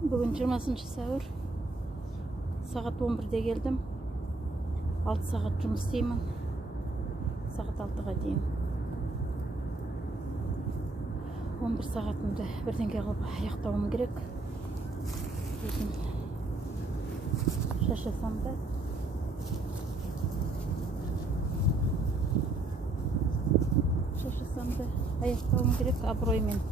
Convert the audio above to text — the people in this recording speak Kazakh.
Бүгін 20 сәуір, сағат 11-де келдім. 6 сағат жұмыс істеймін. Сағат 6-ға дейін. 11 сағатымды бірдеңке қылып аяқтауым керек. Өзім шашасам да. Аяқтауым керек абыроймен.